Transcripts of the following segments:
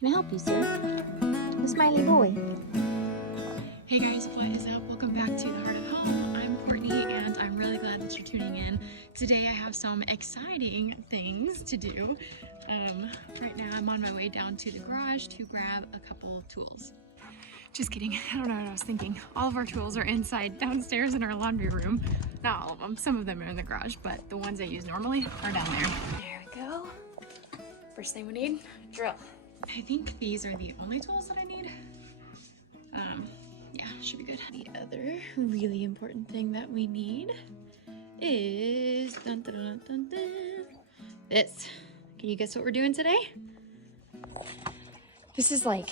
Can I help you, sir? The smiley boy. Hey guys, what is up? Welcome back to The Heart of Home. I'm Courtney and I'm really glad that you're tuning in. Today I have some exciting things to do. Right now I'm on my way down to the garage to grab a couple tools. Just kidding, I don't know what I was thinking. All of our tools are inside downstairs in our laundry room. Not all of them, some of them are in the garage, but the ones I use normally are down there. There we go. First thing we need, drill. I think these are the only tools that I need. Yeah, should be good. The other really important thing that we need is this. Can you guess what we're doing today? This is like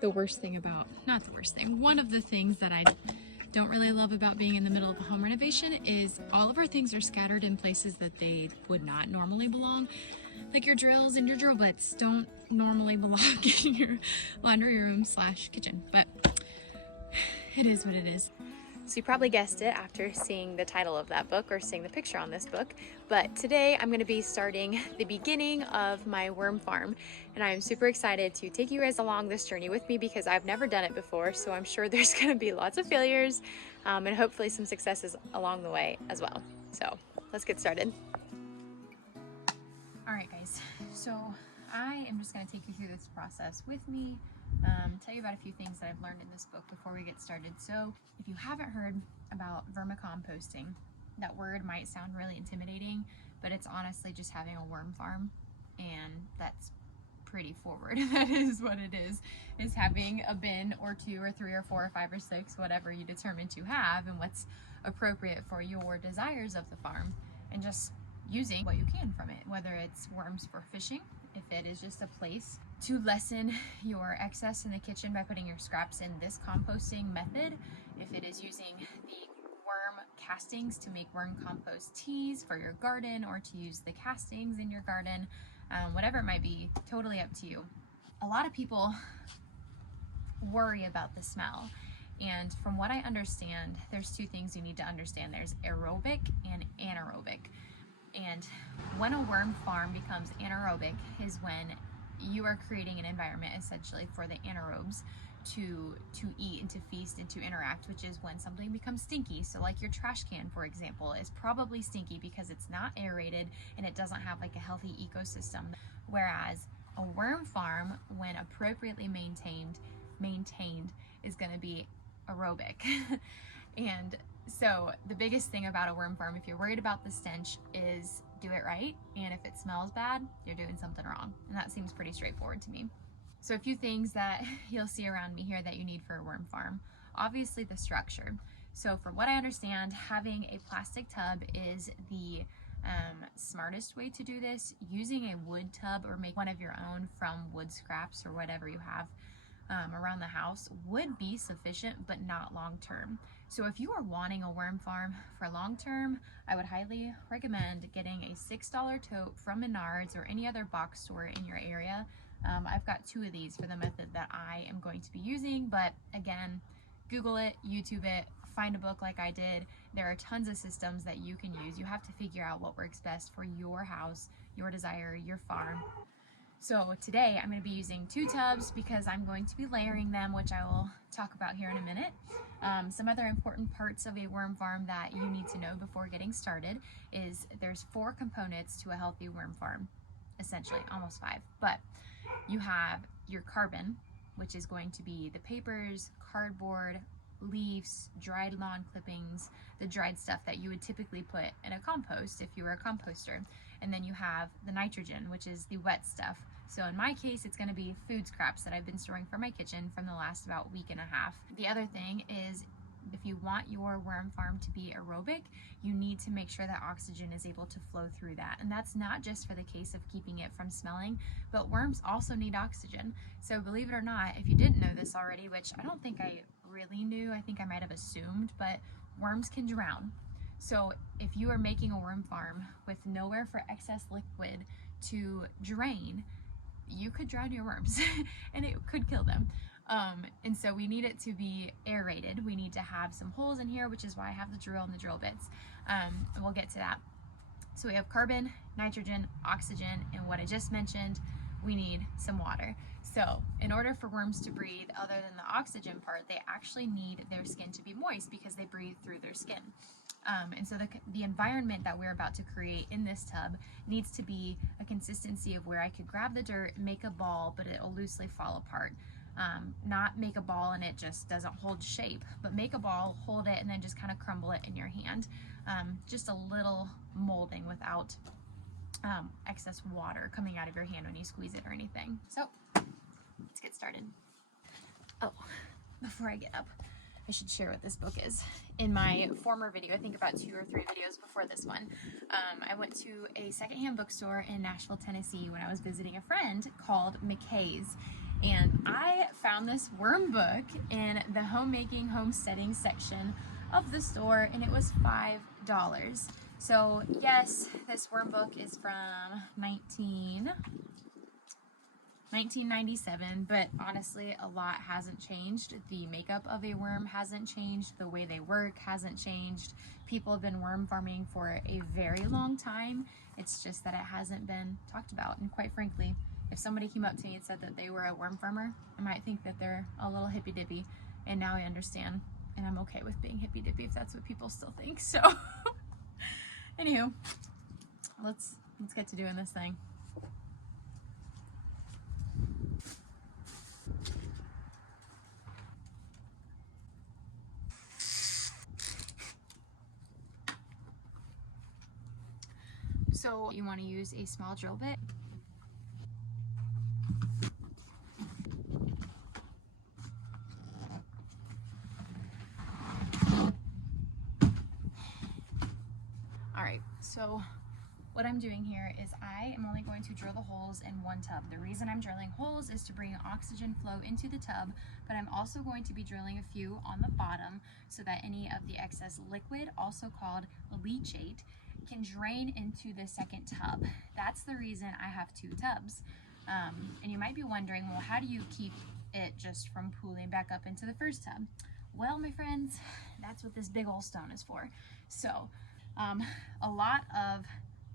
the worst thing about, not the worst thing, one of the things that I don't really love about being in the middle of a home renovation is all of our things are scattered in places that they would not normally belong. Like your drills and your drill bits don't normally belong in your laundry room / kitchen, but it is what it is. So you probably guessed it after seeing the title of that book or seeing the picture on this book, but today I'm going to be starting the beginning of my worm farm, and I'm super excited to take you guys along this journey with me because I've never done it before, so I'm sure there's going to be lots of failures and hopefully some successes along the way as well. So let's get started. Alright guys, so I am just going to take you through this process with me, tell you about a few things that I've learned in this book before we get started. So if you haven't heard about vermicomposting, that word might sound really intimidating, but it's honestly just having a worm farm, and that's pretty forward. That is what it is having a bin or 2 or 3 or 4 or 5 or 6, whatever you determine to have and what's appropriate for your desires of the farm, and just using what you can from it, whether it's worms for fishing, if it is just a place to lessen your excess in the kitchen by putting your scraps in this composting method, if it is using the worm castings to make worm compost teas for your garden or to use the castings in your garden, whatever it might be, totally up to you. A lot of people worry about the smell, and from what I understand, there's 2 things you need to understand. There's aerobic and anaerobic. And when a worm farm becomes anaerobic is when you are creating an environment essentially for the anaerobes to eat and to feast and to interact, which is when something becomes stinky. So like your trash can, for example, is probably stinky because it's not aerated and it doesn't have like a healthy ecosystem. Whereas a worm farm, when appropriately maintained is going to be aerobic. And so the biggest thing about a worm farm, if you're worried about the stench, is do it right. And if it smells bad, you're doing something wrong. And that seems pretty straightforward to me. So a few things that you'll see around me here that you need for a worm farm. Obviously the structure. So from what I understand, having a plastic tub is the smartest way to do this. Using a wood tub or make one of your own from wood scraps or whatever you have around the house would be sufficient, but not long term. So if you are wanting a worm farm for long term, I would highly recommend getting a $6 tote from Menards or any other box store in your area. I've got 2 of these for the method that I am going to be using, but again, Google it, YouTube it, find a book like I did. There are tons of systems that you can use. You have to figure out what works best for your house, your desire, your farm. So today I'm going to be using 2 tubs because I'm going to be layering them, which I will talk about here in a minute. Some other important parts of a worm farm that you need to know before getting started is there's 4 components to a healthy worm farm, essentially, almost 5. But you have your carbon, which is going to be the papers, cardboard, leaves, dried lawn clippings, the dried stuff that you would typically put in a compost if you were a composter. And then you have the nitrogen, which is the wet stuff. So in my case, it's going to be food scraps that I've been storing for my kitchen from the last about week and a half. The other thing is, if you want your worm farm to be aerobic, you need to make sure that oxygen is able to flow through that. And that's not just for the case of keeping it from smelling, but worms also need oxygen. So believe it or not, if you didn't know this already, which I don't think I really knew, I think I might have assumed, but worms can drown. So if you are making a worm farm with nowhere for excess liquid to drain, you could drown your worms and it could kill them. And so we need it to be aerated. We need to have some holes in here, which is why I have the drill and the drill bits. And we'll get to that. So we have carbon, nitrogen, oxygen, and what I just mentioned, we need some water. So in order for worms to breathe, other than the oxygen part, they actually need their skin to be moist because they breathe through their skin. And so the environment that we're about to create in this tub needs to be a consistency of where I could grab the dirt, make a ball, but it'll loosely fall apart. Not make a ball and it just doesn't hold shape, but make a ball, hold it, and then just kind of crumble it in your hand. Just a little molding without excess water coming out of your hand when you squeeze it or anything. So let's get started. Oh, before I get up, I should share what this book is. In my former video, I think about 2 or 3 videos before this one, I went to a secondhand bookstore in Nashville, Tennessee when I was visiting a friend called McKay's. And I found this worm book in the homemaking, homesteading section of the store, and it was $5. So yes, this worm book is from 1997, but honestly, a lot hasn't changed. The makeup of a worm hasn't changed. The way they work hasn't changed. People have been worm farming for a very long time. It's just that it hasn't been talked about. And quite frankly, if somebody came up to me and said that they were a worm farmer, I might think that they're a little hippy-dippy. And now I understand, and I'm okay with being hippy-dippy if that's what people still think. So anywho, let's get to doing this thing. So you want to use a small drill bit. All right, so what I'm doing here is I am only going to drill the holes in one tub. The reason I'm drilling holes is to bring oxygen flow into the tub, but I'm also going to be drilling a few on the bottom so that any of the excess liquid, also called leachate, can drain into the second tub. That's the reason I have 2 tubs. And you might be wondering, well, how do you keep it just from pooling back up into the first tub? Well, my friends, that's what this big old stone is for. So a lot of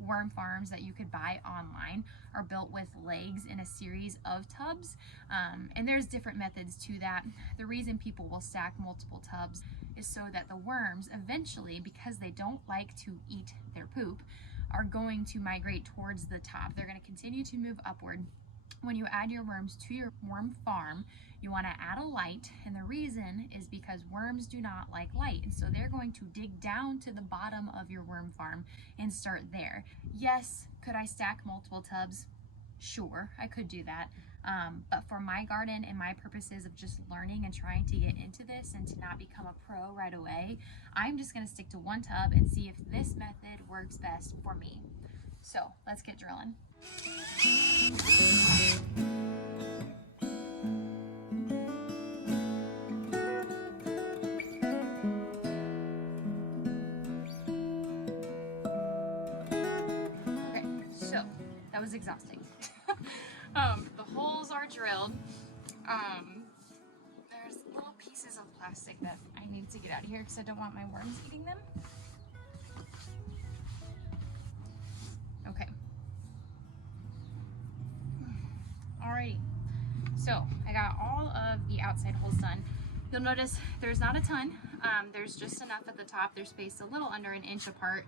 worm farms that you could buy online are built with legs in a series of tubs, and there's different methods to that. The reason people will stack multiple tubs is so that the worms eventually, because they don't like to eat their poop, are going to migrate towards the top. They're going to continue to move upward. When you add your worms to your worm farm, you want to add a light, and the reason is because worms do not like light, and so they're going to dig down to the bottom of your worm farm and start there. Yes, could I stack multiple tubs? Sure, I could do that, but for my garden and my purposes of just learning and trying to get into this and to not become a pro right away, I'm just going to stick to one tub and see if this method works best for me. So let's get drilling. Okay, so that was exhausting. The holes are drilled. There's little pieces of plastic that I need to get out of here because I don't want my worms eating them. Okay. Alrighty, so I got all of the outside holes done. You'll notice there's not a ton. There's just enough at the top. They're spaced a little under 1 inch apart.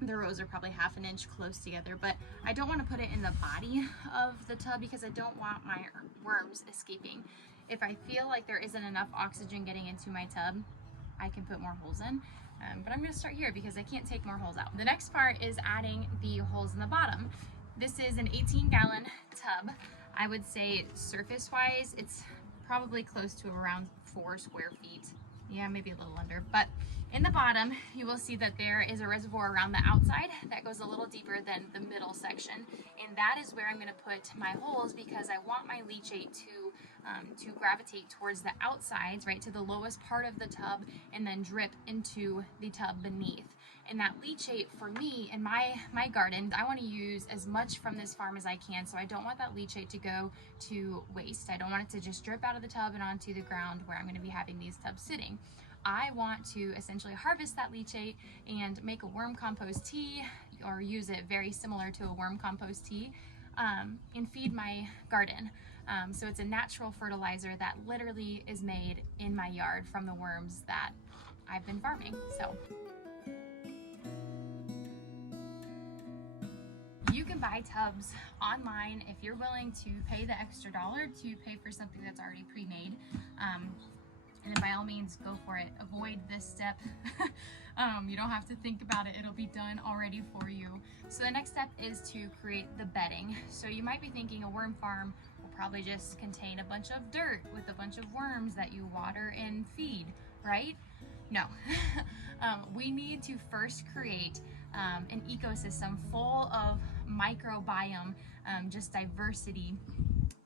The rows are probably ½ an inch close together, but I don't want to put it in the body of the tub because I don't want my worms escaping. If I feel like there isn't enough oxygen getting into my tub, I can put more holes in. But I'm going to start here because I can't take more holes out. The next part is adding the holes in the bottom. This is an 18-gallon tub. I would say surface-wise, it's probably close to around 4 square feet. Yeah, maybe a little under. But in the bottom, you will see that there is a reservoir around the outside that goes a little deeper than the middle section. And that is where I'm going to put my holes because I want my leachate to gravitate towards the outsides, right, to the lowest part of the tub, and then drip into the tub beneath. And that leachate for me in my garden, I want to use as much from this farm as I can, so I don't want that leachate to go to waste. I don't want it to just drip out of the tub and onto the ground where I'm going to be having these tubs sitting. I want to essentially harvest that leachate and make a worm compost tea, or use it very similar to a worm compost tea. and feed my garden. So it's a natural fertilizer that literally is made in my yard from the worms that I've been farming. So you can buy tubs online if you're willing to pay the extra dollar to pay for something that's already pre-made. And then by all means, go for it. Avoid this step. You don't have to think about it. It'll be done already for you. So the next step is to create the bedding. So you might be thinking a worm farm will probably just contain a bunch of dirt with a bunch of worms that you water and feed, right? No. We need to first create an ecosystem full of microbiome, just diversity,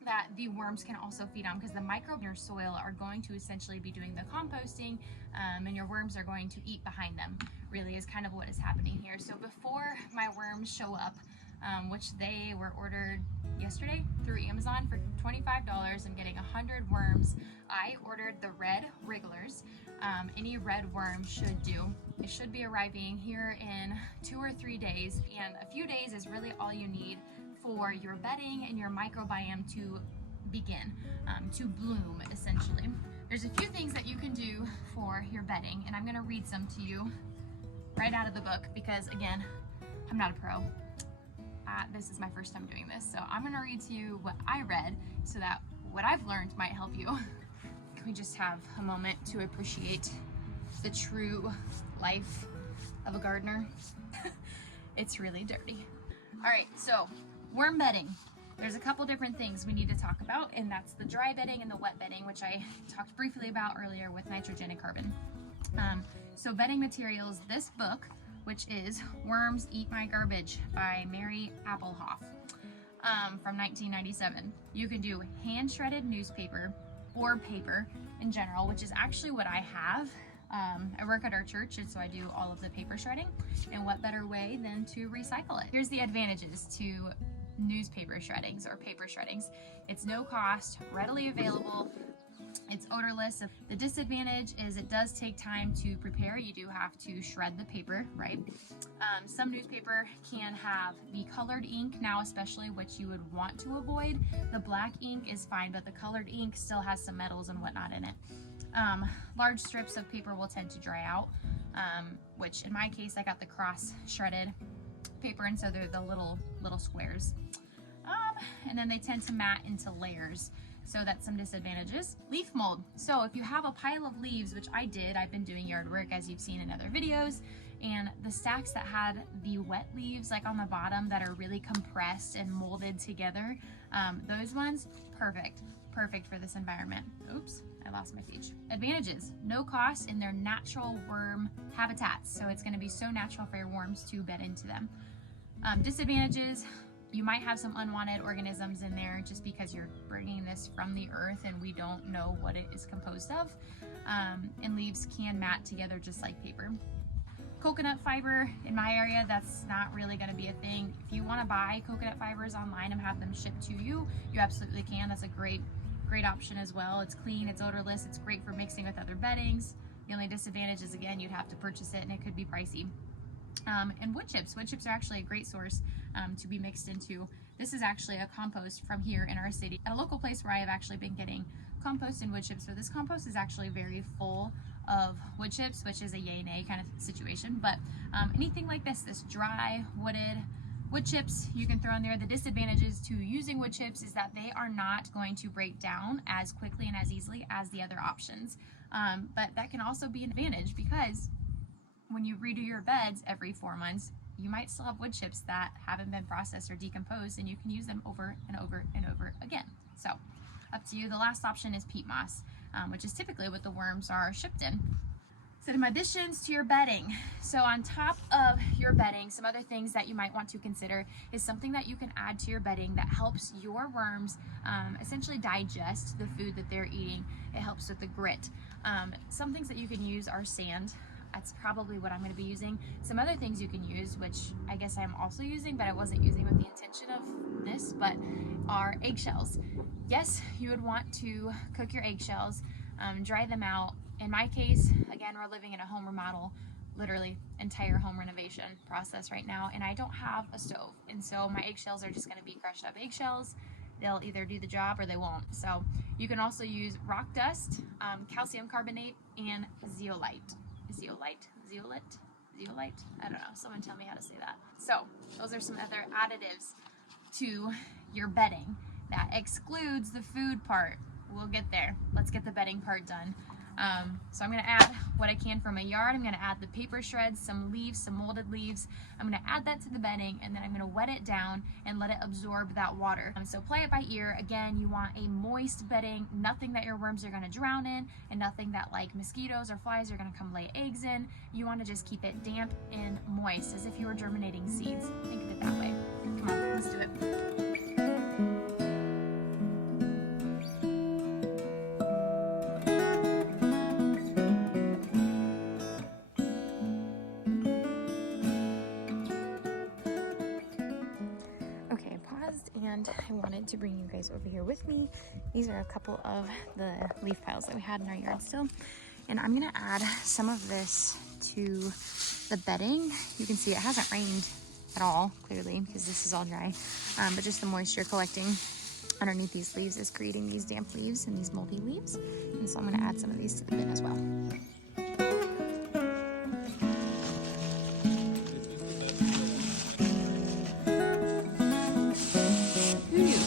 that the worms can also feed on, because the microbes in your soil are going to essentially be doing the composting, and your worms are going to eat behind them, really is kind of what is happening here. So before my worms show up, which they were ordered yesterday through Amazon for $25, I'm getting 100 worms. I ordered the red wrigglers. Any red worm should do. It should be arriving here in 2 or 3 days, and a few days is really all you need for your bedding and your microbiome to begin, to bloom, essentially. There's a few things that you can do for your bedding, and I'm gonna read some to you right out of the book because, again, I'm not a pro. This is my first time doing this, so I'm gonna read to you what I read so that what I've learned might help you. Can we just have a moment to appreciate the true life of a gardener? It's really dirty. All right, so worm bedding. There's a couple different things we need to talk about, and that's the dry bedding and the wet bedding, which I talked briefly about earlier with nitrogen and carbon. So bedding materials, this book, which is Worms Eat My Garbage by Mary Applehoff, from 1997. You can do hand shredded newspaper or paper in general, which is actually what I have. I work at our church, and so I do all of the paper shredding, and what better way than to recycle it? Here's the advantages to newspaper shreddings or paper shreddings. It's no cost, readily available, it's odorless. The disadvantage is it does take time to prepare. You do have to shred the paper, right? Some newspaper can have the colored ink now, especially, which you would want to avoid. The black ink is fine, but the colored ink still has some metals and whatnot in it. Large strips of paper will tend to dry out, which in my case, I got the cross shredded paper, and so they're the little squares. And then they tend to mat into layers, so that's some disadvantages. Leaf mold. So if you have a pile of leaves, which I did, I've been doing yard work as you've seen in other videos, and the stacks that had the wet leaves like on the bottom that are really compressed and molded together, those ones, perfect for this environment. Oops, I lost my page. Advantages: no cost in their natural worm habitats, so it's going to be so natural for your worms to bed into them. Disadvantages: you might have some unwanted organisms in there just because you're bringing this from the earth and we don't know what it is composed of. And leaves can mat together just like paper. Coconut fiber, in my area, that's not really going to be a thing. If you want to buy coconut fibers online and have them shipped to you, you absolutely can. That's a great option as well. It's clean, it's odorless, it's great for mixing with other beddings. The only disadvantage is, again, you'd have to purchase it and it could be pricey. And wood chips. Wood chips are actually a great source to be mixed into. This is actually a compost from here in our city at a local place where I have actually been getting compost and wood chips. So this compost is actually very full of wood chips, which is a yay nay kind of situation. But anything like this dry wooded wood chips you can throw in there. The disadvantages to using wood chips is that they are not going to break down as quickly and as easily as the other options. But that can also be an advantage, because when you redo your beds every 4 months, you might still have wood chips that haven't been processed or decomposed, and you can use them over and over and over again. So up to you. The last option is peat moss, which is typically what the worms are shipped in. Some additions to your bedding. So on top of your bedding, some other things that you might want to consider is something that you can add to your bedding that helps your worms essentially digest the food that they're eating. It helps with the grit. Some things that you can use are sand. That's probably what I'm going to be using. Some other things you can use, which I guess I'm also using, but I wasn't using with the intention of this, but are eggshells. Yes, you would want to cook your eggshells, dry them out. In my case, again, we're living in a home remodel. literally entire home renovation process right now, and I don't have a stove, and so my eggshells are just going to be crushed up eggshells. They'll either do the job or they won't. So you can also use rock dust, calcium carbonate, and zeolite. I don't know, someone tell me how to say that. So those are some other additives to your bedding. That excludes the food part. We'll get there. Let's get the bedding part done. So I'm gonna add what I can from my yard. I'm gonna add the paper shreds, some leaves, some molded leaves. I'm gonna add that to the bedding, and then I'm gonna wet it down and let it absorb that water. So play it by ear. Again, you want a moist bedding, nothing that your worms are gonna drown in, and nothing that like mosquitoes or flies are gonna come lay eggs in. You wanna just keep it damp and moist, as if you were germinating seeds. Think of it that way. Come on, let's do it. Okay, I paused and I wanted to bring you guys over here with me. These are a couple of the leaf piles that we had in our yard still. And I'm gonna add some of this to the bedding. You can see it hasn't rained at all, clearly, because this is all dry. But just the moisture collecting underneath these leaves is creating these damp leaves and these moldy leaves. And so I'm gonna add some of these to the bin as well.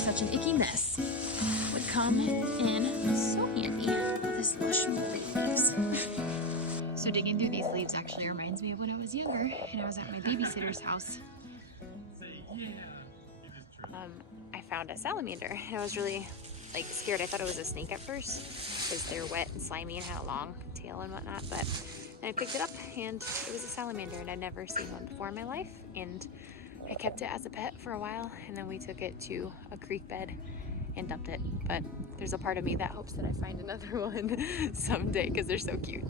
Such an icky mess would come in so handy with this lush moldy leaves. So digging through these leaves actually reminds me of when I was younger and I was at my babysitter's house. I found a salamander and I was really scared. I thought it was a snake at first because they're wet and slimy and had a long tail and whatnot, but then I picked it up and it was a salamander, and I'd never seen one before in my life, and I kept it as a pet for a while, and then we took it to a creek bed and dumped it. But there's a part of me that hopes that I find another one someday because they're so cute.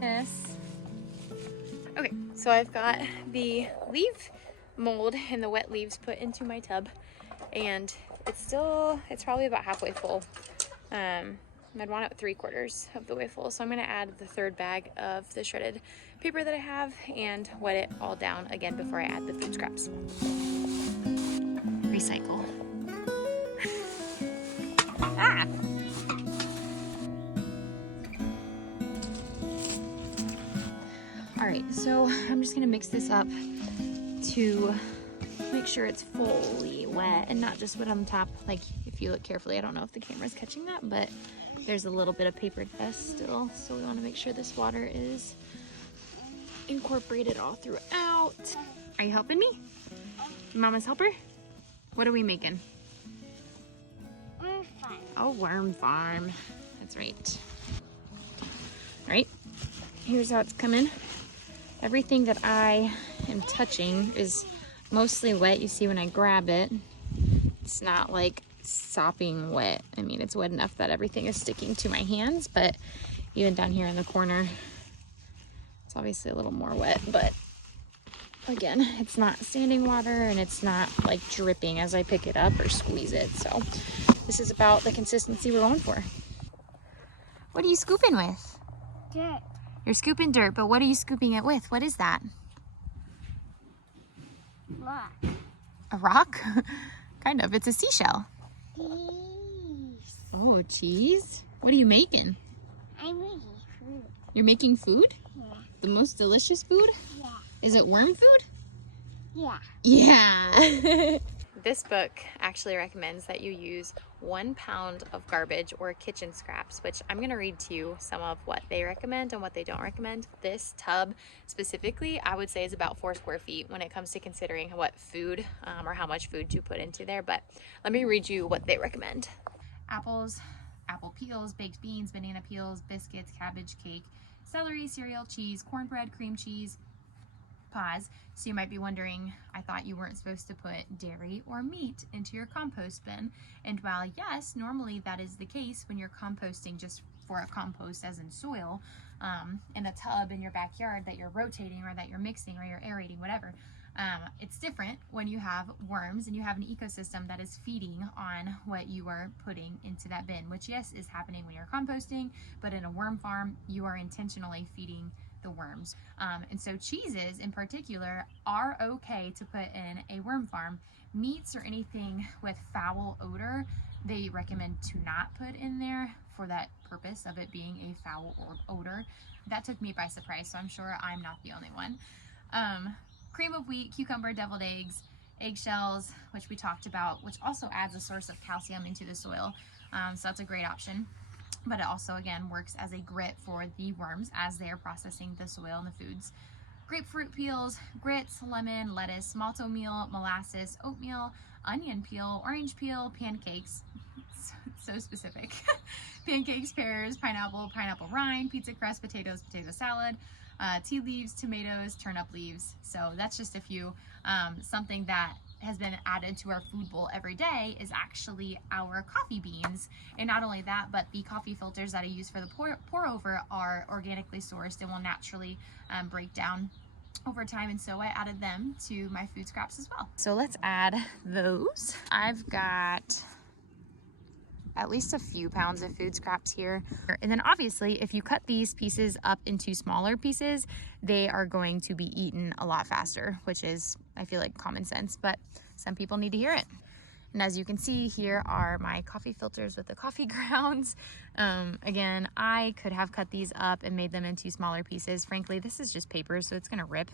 Yes. Okay, so I've got the leaf mold and the wet leaves put into my tub, and it's probably about halfway full. I'd want it 3/4 of the way full. So I'm gonna add the third bag of the shredded paper that I have and wet it all down again before I add the food scraps. Recycle. Ah! All right, so I'm just gonna mix this up to make sure it's fully wet and not just wet on the top. Like, if you look carefully, I don't know if the camera's catching that, but there's a little bit of paper dust still, so we want to make sure this water is incorporated all throughout. Are you helping me? Mama's helper? What are we making? Worm farm. Oh, worm farm. That's right. All right, here's how it's coming. Everything that I am touching is mostly wet. You see when I grab it, it's not like sopping wet. I mean, it's wet enough that everything is sticking to my hands, but even down here in the corner, it's obviously a little more wet, but again, it's not standing water and it's not like dripping as I pick it up or squeeze it. So this is about the consistency we're going for. What are you scooping with? Dirt. You're scooping dirt, but what are you scooping it with? What is that? Rock. A rock? Kind of. It's a seashell. Cheese. Oh, cheese? What are you making? I'm making food. You're making food? Yeah. The most delicious food? Yeah. Is it worm food? Yeah. Yeah. This book actually recommends that you use 1 pound of garbage or kitchen scraps, which I'm going to read to you some of what they recommend and what they don't recommend. This tub specifically, I would say, is about 4 square feet when it comes to considering what food or how much food to put into there. But let me read you what they recommend. Apples, apple peels, baked beans, banana peels, biscuits, cabbage, cake, celery, cereal, cheese, cornbread, cream cheese. Pause. So you might be wondering, I thought you weren't supposed to put dairy or meat into your compost bin. And while yes, normally that is the case when you're composting just for a compost as in soil, in a tub in your backyard that you're rotating or that you're mixing or you're aerating, whatever, It's different when you have worms and you have an ecosystem that is feeding on what you are putting into that bin, which yes, is happening when you're composting, but in a worm farm, you are intentionally feeding the worms. And so cheeses in particular are okay to put in a worm farm. Meats or anything with foul odor, they recommend to not put in there for that purpose of it being a foul odor. That took me by surprise, so I'm sure I'm not the only one. Cream of wheat, cucumber, deviled eggs, eggshells, which we talked about, which also adds a source of calcium into the soil. So that's a great option. But it also, again, works as a grit for the worms as they are processing the soil and the foods. Grapefruit peels, grits, lemon, lettuce, malto meal, molasses, oatmeal, onion peel, orange peel, pancakes, so specific, pancakes, pears, pineapple, pineapple rind, pizza crust, potatoes, potato salad, tea leaves, tomatoes, turnip leaves. So that's just a few. Something that has been added to our food bowl every day is actually our coffee beans. And not only that, but the coffee filters that I use for the pour over are organically sourced and will naturally break down over time, and so I added them to my food scraps as well. So let's add those. I've got at least a few pounds of food scraps here. And then obviously, if you cut these pieces up into smaller pieces, they are going to be eaten a lot faster, which is, I feel like, common sense, but some people need to hear it. And as you can see, here are my coffee filters with the coffee grounds. Again, I could have cut these up and made them into smaller pieces. Frankly, this is just paper, so it's gonna rip.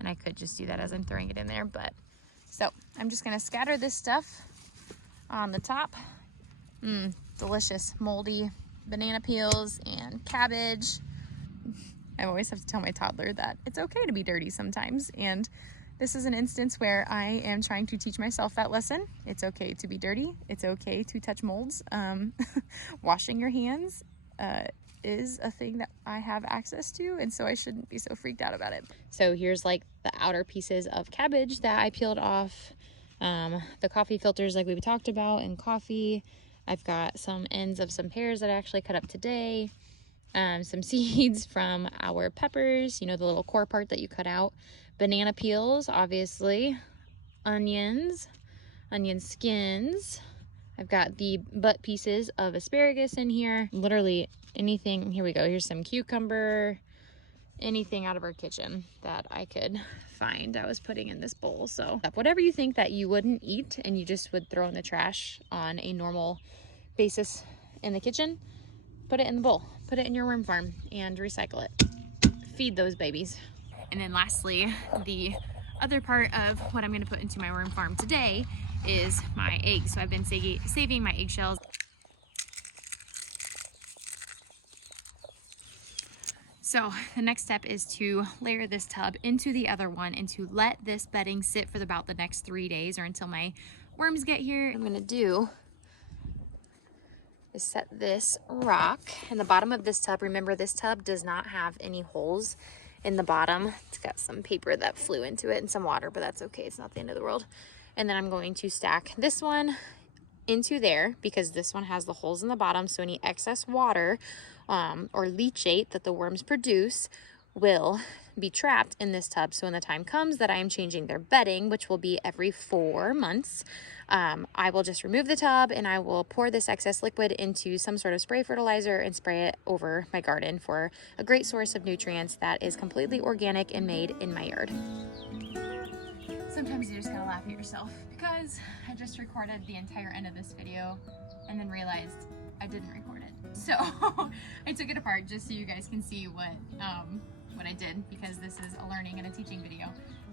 And I could just do that as I'm throwing it in there, but. So I'm just gonna scatter this stuff on the top. Delicious moldy banana peels and cabbage. I always have to tell my toddler that it's okay to be dirty sometimes, and this is an instance where I am trying to teach myself that lesson. It's okay to be dirty. It's okay to touch molds. Washing your hands is a thing that I have access to, and so I shouldn't be so freaked out about it. So here's like the outer pieces of cabbage that I peeled off. The coffee filters like we talked about and coffee. I've got some ends of some pears that I actually cut up today. Some seeds from our peppers, you know, the little core part that you cut out. Banana peels, obviously. Onions, onion skins. I've got the butt pieces of asparagus in here. Literally anything. Here we go. Here's some cucumber. Anything out of our kitchen that I could find I was putting in this bowl. So whatever you think that you wouldn't eat and you just would throw in the trash on a normal basis in the kitchen, put it in the bowl, put it in your worm farm and recycle it. Feed those babies. And then lastly, the other part of what I'm going to put into my worm farm today is my eggs. So I've been saving my eggshells. So the next step is to layer this tub into the other one and to let this bedding sit for about the next 3 days or until my worms get here. What I'm gonna do is set this rock in the bottom of this tub. Remember, this tub does not have any holes in the bottom. It's got some paper that flew into it and some water, but that's okay. It's not the end of the world. And then I'm going to stack this one into there because this one has the holes in the bottom, so any excess water or leachate that the worms produce will be trapped in this tub. So when the time comes that I am changing their bedding, which will be every 4 months, I will just remove the tub and I will pour this excess liquid into some sort of spray fertilizer and spray it over my garden for a great source of nutrients that is completely organic and made in my yard. Sometimes you just gotta laugh at yourself because I just recorded the entire end of this video and then realized I didn't record it. So I took it apart just so you guys can see what I did, because this is a learning and a teaching video.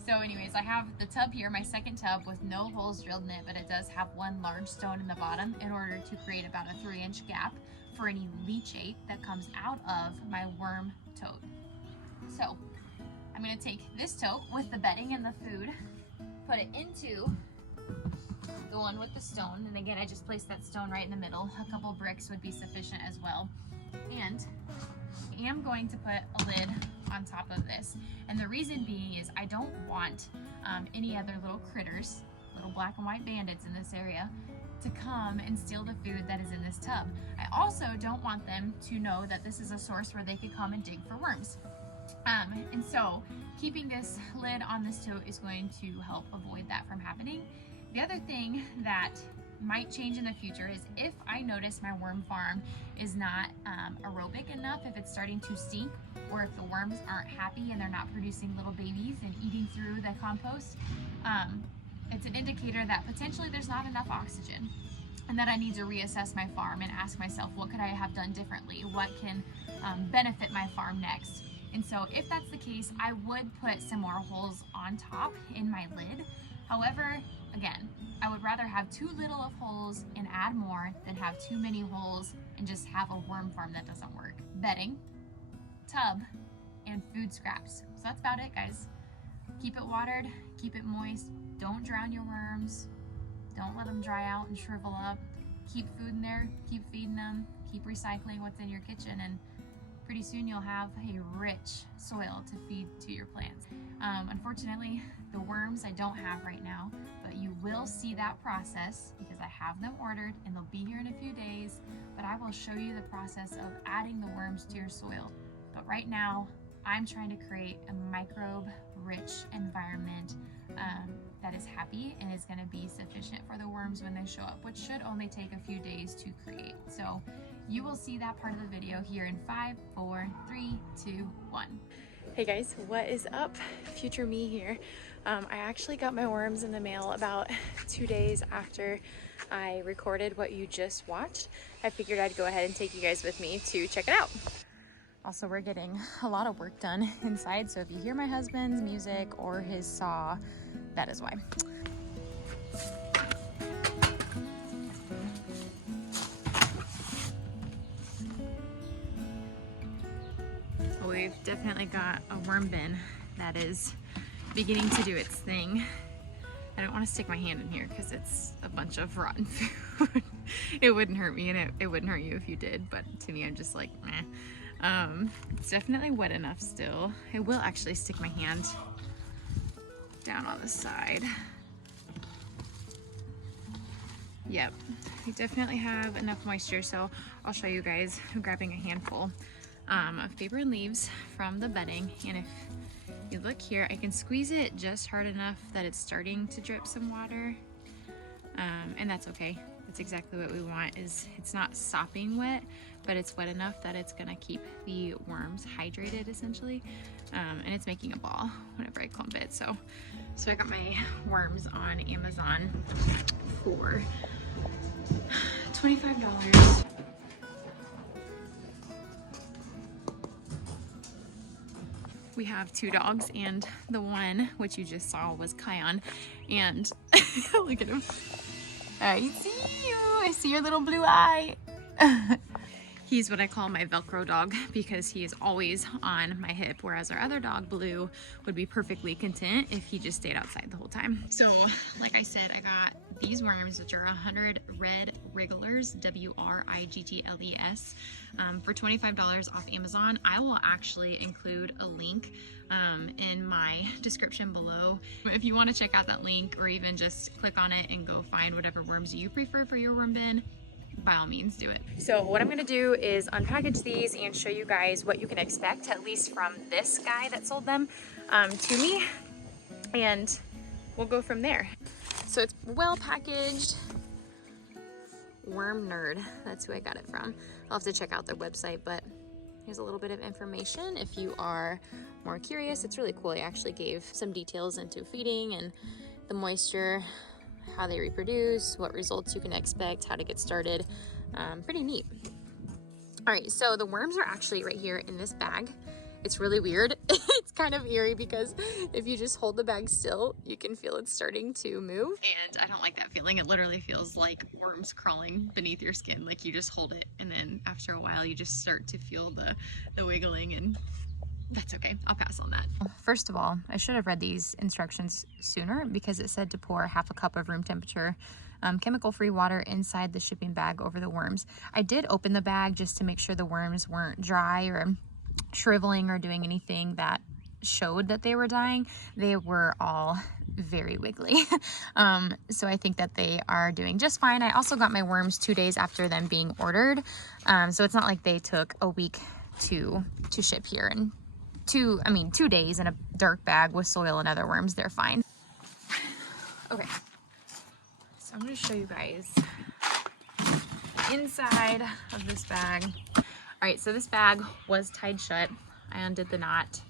So anyways, I have the tub here, my second tub with no holes drilled in it, but it does have one large stone in the bottom in order to create about a 3-inch gap for any leachate that comes out of my worm tote. So I'm gonna take this tote with the bedding and the food, put it into the one with the stone, and again I just placed that stone right in the middle. A couple bricks would be sufficient as well. And I am going to put a lid on top of this, and the reason being is I don't want any other little critters, little black and white bandits in this area, to come and steal the food that is in this tub. I also don't want them to know that this is a source where they could come and dig for worms. And so keeping this lid on this tote is going to help avoid that from happening. The other thing that might change in the future is if I notice my worm farm is not aerobic enough, if it's starting to sink, or if the worms aren't happy and they're not producing little babies and eating through the compost, it's an indicator that potentially there's not enough oxygen and that I need to reassess my farm and ask myself, what could I have done differently? What can benefit my farm next? And so if that's the case, I would put some more holes on top in my lid. However, again, I would rather have too little of holes and add more than have too many holes and just have a worm farm that doesn't work. Bedding, tub, and food scraps. So that's about it, guys. Keep it watered, keep it moist, don't drown your worms, don't let them dry out and shrivel up. Keep food in there, keep feeding them, keep recycling what's in your kitchen, and pretty soon you'll have a rich soil to feed to your plants. Unfortunately, the worms I don't have right now, but you will see that process because I have them ordered and they'll be here in a few days, but I will show you the process of adding the worms to your soil. But right now, I'm trying to create a microbe-rich environment that is happy and is going to be sufficient for the worms when they show up, which should only take a few days to create. So you will see that part of the video here in 5, 4, 3, 2, 1. Hey guys, what is up? Future me here. I actually got my worms in the mail about 2 days after I recorded what you just watched. I figured I'd go ahead and take you guys with me to check it out. Also, we're getting a lot of work done inside, so if you hear my husband's music or his saw, that is why. We've definitely got a worm bin that is beginning to do its thing. I don't want to stick my hand in here because it's a bunch of rotten food. It wouldn't hurt me, and it wouldn't hurt you if you did, but to me, I'm just like, meh. It's definitely wet enough still. I will actually stick my hand down on the side. Yep, we definitely have enough moisture, so I'll show you guys grabbing a handful of paper and leaves from the bedding, and if you look here, I can squeeze it just hard enough that it's starting to drip some water, and that's okay. That's exactly what we want. Is it's not sopping wet, but it's wet enough that it's gonna keep the worms hydrated essentially, and it's making a ball whenever I clump it. So I got my worms on Amazon for $25. We have 2 dogs, and the one which you just saw was Kion, and look at him. I see you. I see your little blue eye. He's what I call my Velcro dog because he is always on my hip, whereas our other dog, Blue, would be perfectly content if he just stayed outside the whole time. So, like I said, I got these worms, which are 100 red wrigglers, W-R-I-G-G-L-E-S, for $25 off Amazon. I will actually include a link in my description below. If you want to check out that link, or even just click on it and go find whatever worms you prefer for your worm bin, by all means do it. So what I'm gonna do is unpackage these and show you guys what you can expect, at least from this guy that sold them to me, and we'll go from there. So it's well packaged. Worm Nerd, that's who I got it from. I'll have to check out their website, but here's a little bit of information if you are more curious. It's really cool. I actually gave some details into feeding and the moisture, how they reproduce, what results you can expect, how to get started. Pretty neat. All right, so the worms are actually right here in this bag. It's really weird. It's kind of eerie because if you just hold the bag still, you can feel it starting to move. And I don't like that feeling. It literally feels like worms crawling beneath your skin. Like you just hold it, and then after a while you just start to feel the wiggling, and that's okay. I'll pass on that. First of all, I should have read these instructions sooner because it said to pour half a cup of room temperature chemical-free water inside the shipping bag over the worms. I did open the bag just to make sure the worms weren't dry or shriveling or doing anything that showed that they were dying. They were all very wiggly. So I think that they are doing just fine. I also got my worms 2 days after them being ordered. So it's not like they took a week to ship here, and 2 days in a dark bag with soil and other worms, they're fine. Okay, so I'm gonna show you guys inside of this bag. All right, so this bag was tied shut. I undid the knot.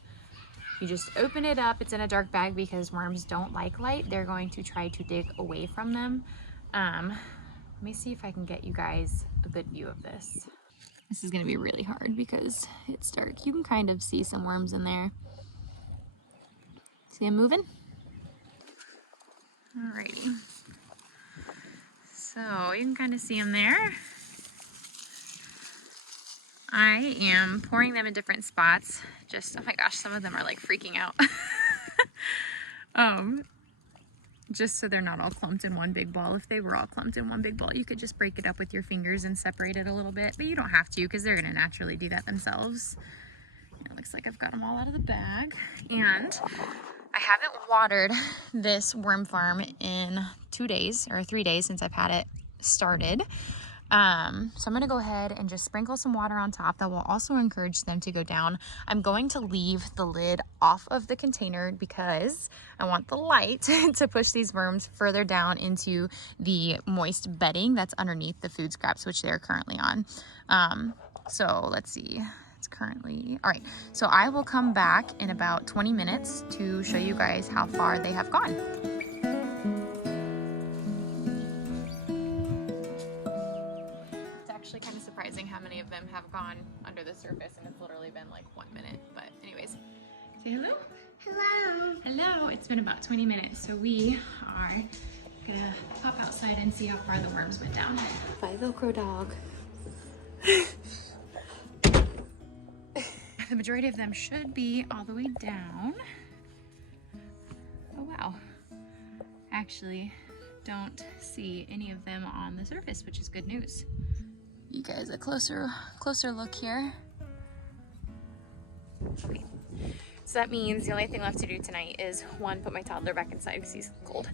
You just open it up. It's in a dark bag because worms don't like light. They're going to try to dig away from them. Let me see if I can get you guys a good view of this. This is gonna be really hard because it's dark. You can kind of see some worms in there. See them moving? Alrighty. So you can kind of see them there. I am pouring them in different spots. Just, oh my gosh, some of them are like freaking out. Just so they're not all clumped in one big ball. If they were all clumped in one big ball, you could just break it up with your fingers and separate it a little bit, but you don't have to because they're gonna naturally do that themselves. It looks like I've got them all out of the bag. And I haven't watered this worm farm in 2 days or 3 days since I've had it started. So I'm gonna go ahead and just sprinkle some water on top. That will also encourage them to go down. I'm going to leave the lid off of the container because I want the light to push these worms further down into the moist bedding that's underneath the food scraps, which they're currently on. So let's see. It's currently, all right. So I will come back in about 20 minutes to show you guys how far they have gone. Kind of surprising how many of them have gone under the surface, and it's literally been like 1 minute. But anyways, say hello. Hello. Hello. It's been about 20 minutes, so we are gonna pop outside and see how far the worms went down. Bye, Velcro dog. The majority of them should be all the way down. Oh wow. Actually, don't see any of them on the surface, which is good news. You guys a closer look here. Okay. So that means the only thing left to do tonight is 1, put my toddler back inside because he's cold,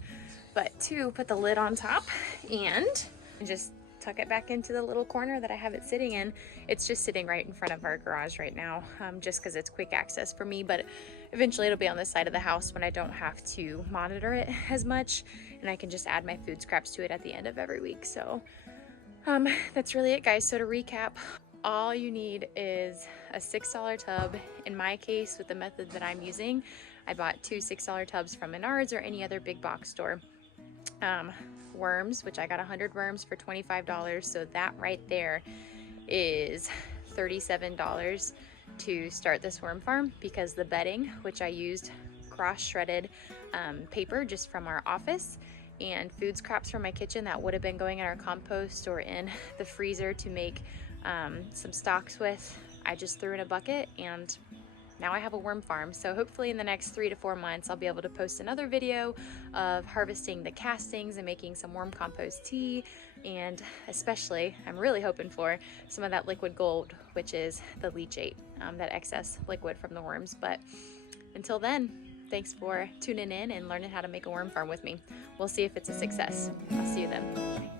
but 2, put the lid on top and just tuck it back into the little corner that I have it sitting in. It's just sitting right in front of our garage right now, just because it's quick access for me, but eventually it'll be on the side of the house when I don't have to monitor it as much, and I can just add my food scraps to it at the end of every week. So that's really it, guys. So to recap, all you need is a $6 tub. In my case, with the method that I'm using, I bought 2 $6 tubs from Menards or any other big box store. Worms, which I got 100 worms for $25. So that right there is $37 to start this worm farm, because the bedding, which I used cross-shredded paper just from our office, and food scraps from my kitchen that would have been going in our compost or in the freezer to make some stocks with, I just threw in a bucket, and now I have a worm farm. So hopefully in the next 3 to 4 months, I'll be able to post another video of harvesting the castings and making some worm compost tea, and especially, I'm really hoping for some of that liquid gold, which is the leachate, that excess liquid from the worms. But until then, thanks for tuning in and learning how to make a worm farm with me. We'll see if it's a success. I'll see you then. Bye.